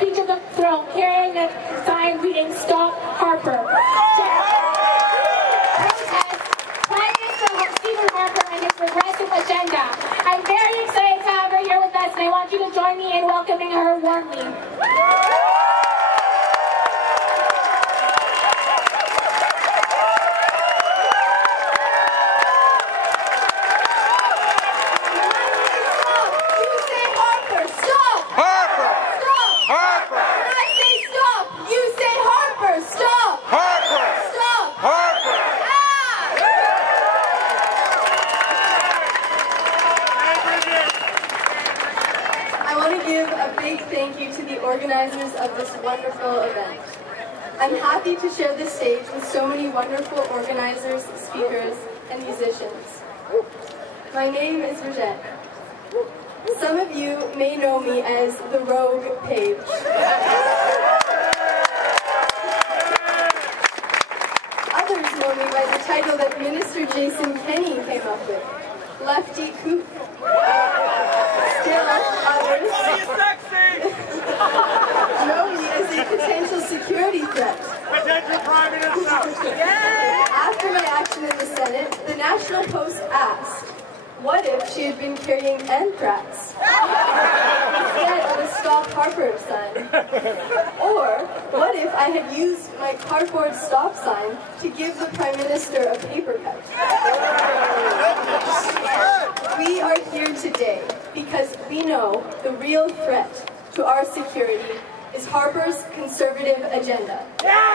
speech of the throne, carrying a sign reading "Stop Harper." Protest Prime Minister Stephen Harper and his regressive agenda. I'm very excited to have her here with us, and I want you to join me in welcoming her warmly. Organizers of this wonderful event. I'm happy to share this stage with so many wonderful organizers, speakers, and musicians. My name is Brigette. Some of you may know me as the Rogue Page. Others know me by the title that Minister Jason Kenney came up with, Lefty Kook. Still others know me as a potential security threat. Potential Prime Minister! After my action in the Senate, the National Post asked, what if she had been carrying anthrax instead of a Stop Harper sign? Or what if I had used my cardboard stop sign to give the Prime Minister a paper cut? We are here today because we know the real threat to our security is Harper's conservative agenda. Last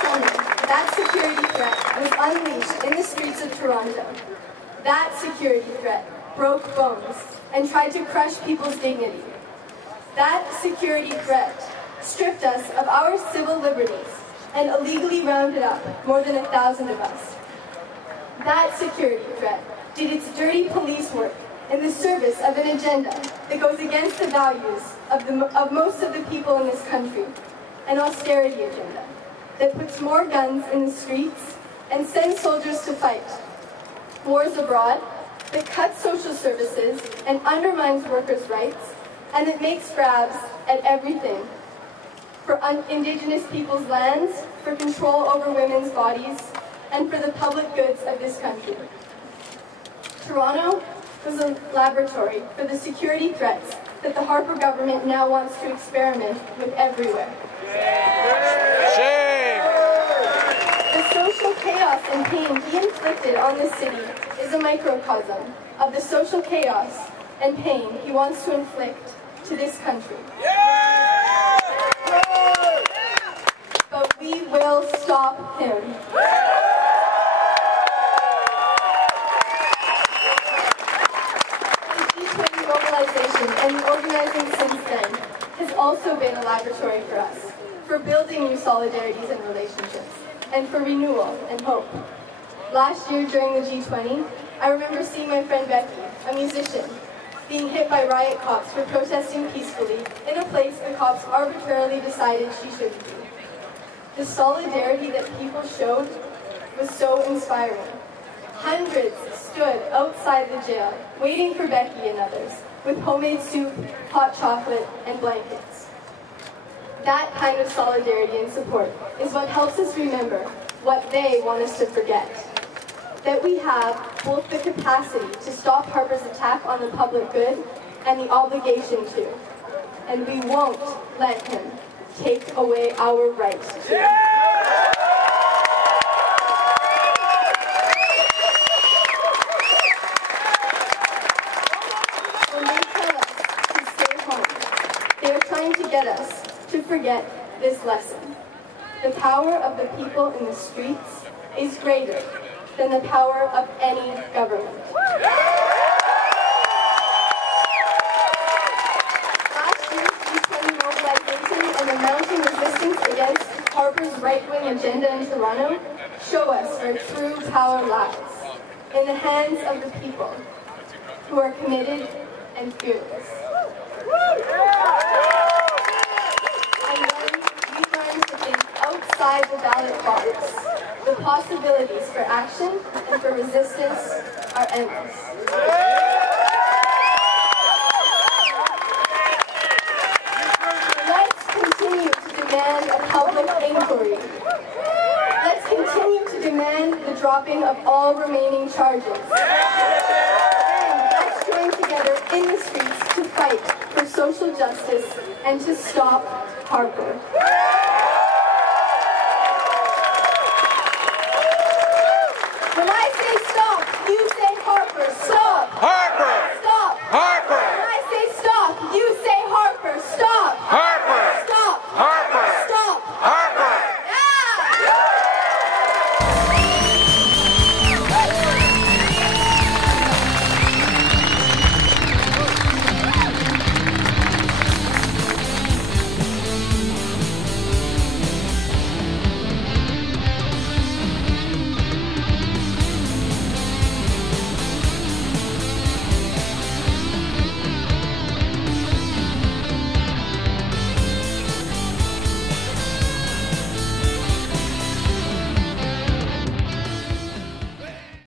summer, that security threat was unleashed in the streets of Toronto. That security threat broke bones and tried to crush people's dignity. That security threat stripped us of our civil liberties and illegally rounded up more than 1,000 of us. That security threat did its dirty police work in the service of an agenda that goes against the values of most of the people in this country, an austerity agenda that puts more guns in the streets and sends soldiers to fight, wars abroad, that cuts social services and undermines workers' rights, and that makes grabs at everything, for Indigenous people's lands, for control over women's bodies, and for the public goods of this country. Toronto was a laboratory for the security threats that the Harper government now wants to experiment with everywhere. Shame! The social chaos and pain he inflicted on this city is a microcosm of the social chaos and pain he wants to inflict to this country. But we will stop him. And the organizing since then has also been a laboratory for us, for building new solidarities and relationships, and for renewal and hope. Last year during the G20, I remember seeing my friend Becky, a musician, being hit by riot cops for protesting peacefully in a place the cops arbitrarily decided she shouldn't be. The solidarity that people showed was so inspiring. Hundreds stood outside the jail, waiting for Becky and others, with homemade soup, hot chocolate, and blankets. That kind of solidarity and support is what helps us remember what they want us to forget. That we have both the capacity to stop Harper's attack on the public good and the obligation to. And we won't let him take away our right to. To get us to forget this lesson. The power of the people in the streets is greater than the power of any government. Last year's G20 mobilization and the mounting resistance against Harper's right-wing agenda in Toronto show us where true power lies, in the hands of the people who are committed and fearless. Outside the ballot box, the possibilities for action and for resistance are endless. dropping of all remaining charges. And let's join together in the streets to fight for social justice and to stop Harper.